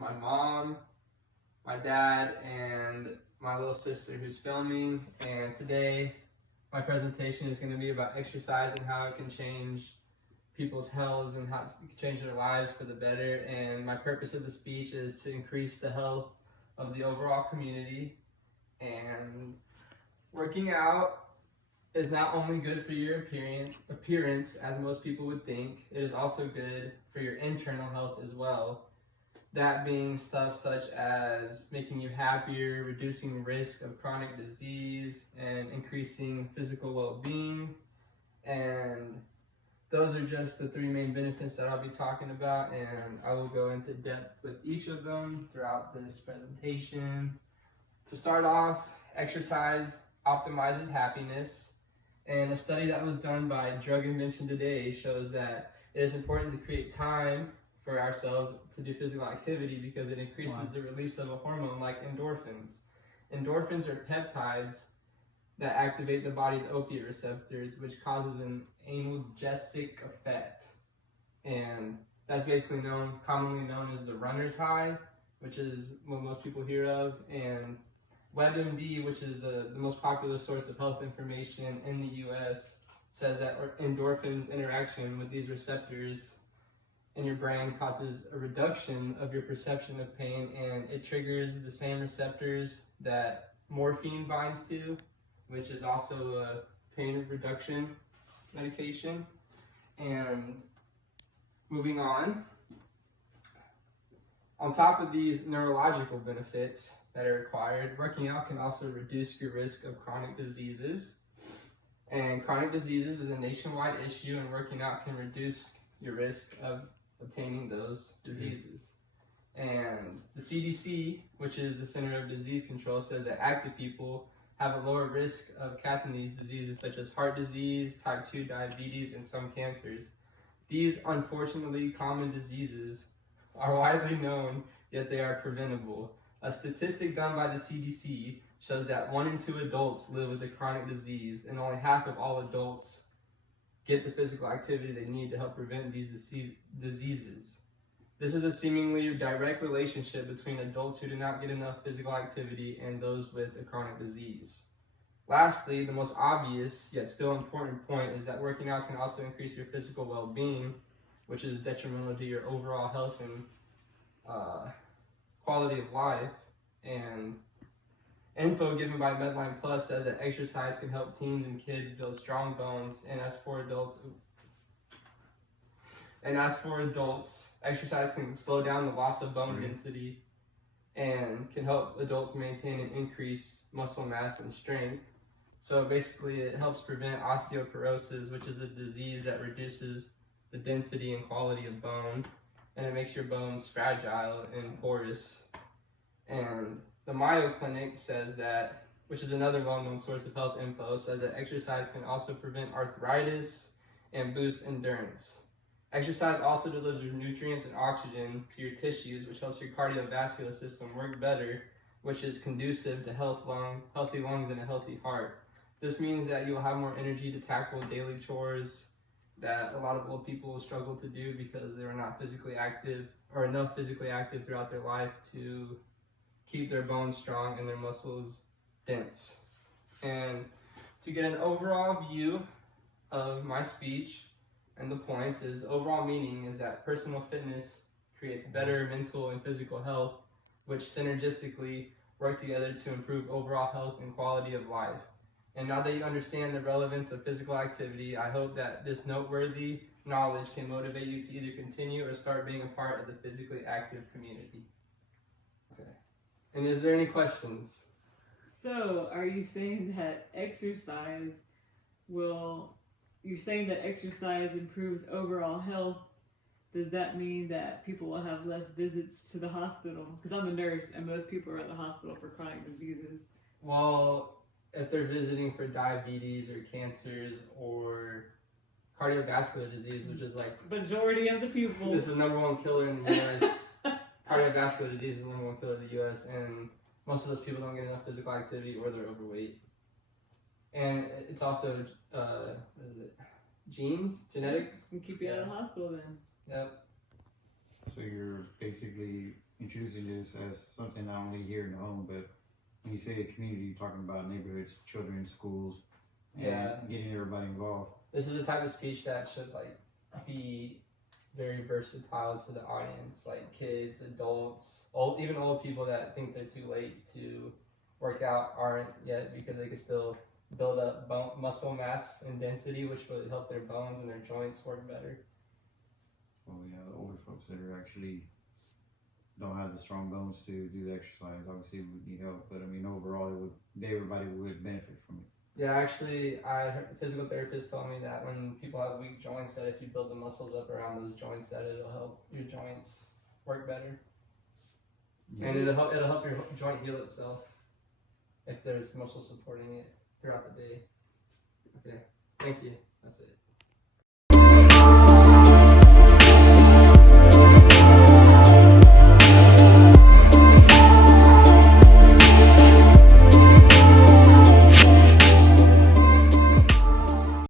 my mom, my dad, and my little sister who's filming. And today my presentation is going to be about exercise and how it can change people's health and how it can change their lives for the better. And my purpose of the speech is to increase the health of the overall community. And working out is not only good for your appearance, as most people would think, it is also good for your internal health as well. That being stuff such as making you happier, reducing risk of chronic disease, and increasing physical well-being. And those are just the three main benefits that I'll be talking about, and I will go into depth with each of them throughout this presentation. To start off, exercise optimizes happiness, and a study that was done by Drug Invention Today shows that it is important to create time for ourselves to do physical activity because it increases the release of a hormone like endorphins. Endorphins are peptides that activate the body's opiate receptors, which causes an analgesic effect. And that's basically commonly known as the runner's high, which is what most people hear of. And WebMD, which is the most popular source of health information in the US, says that endorphins interaction with these receptors in your brain causes a reduction of your perception of pain, and it triggers the same receptors that morphine binds to, which is also a pain reduction medication. And moving on top of these neurological benefits that are required, working out can also reduce your risk of chronic diseases. And chronic diseases is a nationwide issue, and working out can reduce your risk of obtaining those diseases. And the CDC, which is the Center of Disease Control, says that active people have a lower risk of catching these diseases such as heart disease, type 2 diabetes, and some cancers. These unfortunately common diseases are widely known, yet they are preventable. A statistic done by the CDC shows that 1 in 2 adults live with a chronic disease, and only half of all adults get the physical activity they need to help prevent these diseases. This is a seemingly direct relationship between adults who do not get enough physical activity and those with a chronic disease. Lastly, the most obvious yet still important point is that working out can also increase your physical well-being, which is detrimental to your overall health and quality of life. And info given by Medline Plus says that exercise can help teens and kids build strong bones, and as for adults, exercise can slow down the loss of bone density and can help adults maintain and increase muscle mass and strength. So basically it helps prevent osteoporosis, which is a disease that reduces the density and quality of bone, and it makes your bones fragile and porous. And the Mayo Clinic says that, which is another well-known source of health info, says that exercise can also prevent arthritis and boost endurance. Exercise also delivers nutrients and oxygen to your tissues, which helps your cardiovascular system work better, which is conducive to healthy lungs and a healthy heart. This means that you'll have more energy to tackle daily chores that a lot of old people struggle to do because they were not physically active or enough physically active throughout their life to keep their bones strong and their muscles dense. And to get an overall view of my speech and the points, is the overall meaning is that personal fitness creates better mental and physical health, which synergistically work together to improve overall health and quality of life. And now that you understand the relevance of physical activity, I hope that this noteworthy knowledge can motivate you to either continue or start being a part of the physically active community. Okay. And is there any questions? So, are you saying that exercise improves overall health? Does that mean that people will have less visits to the hospital? Because I'm a nurse and most people are at the hospital for chronic diseases. Well, if they're visiting for diabetes or cancers or cardiovascular disease, which is like majority of the people. This is the number one killer in the US. Cardiovascular disease is the number one killer in the US, and most of those people don't get enough physical activity or they're overweight. And it's also, genes, genetics. Can keep you out of the hospital then. Yep. So you're basically introducing this as something not only here in the home, but when you say a community, you're talking about neighborhoods, children, schools, and Yeah. getting everybody involved. This is the type of speech that should like be very versatile to the audience, like kids, adults, even old people that think they're too late to work out aren't yet because they can still build up muscle mass and density, which will help their bones and their joints work better. Well, yeah, the older folks that are actually don't have the strong bones to do the exercise, obviously would need help. But I mean, overall, everybody would benefit from it. Yeah, actually, I heard a physical therapist told me that when people have weak joints, that if you build the muscles up around those joints, that it'll help your joints work better, and it'll help your joint heal itself if there's muscle supporting it throughout the day. Okay, thank you.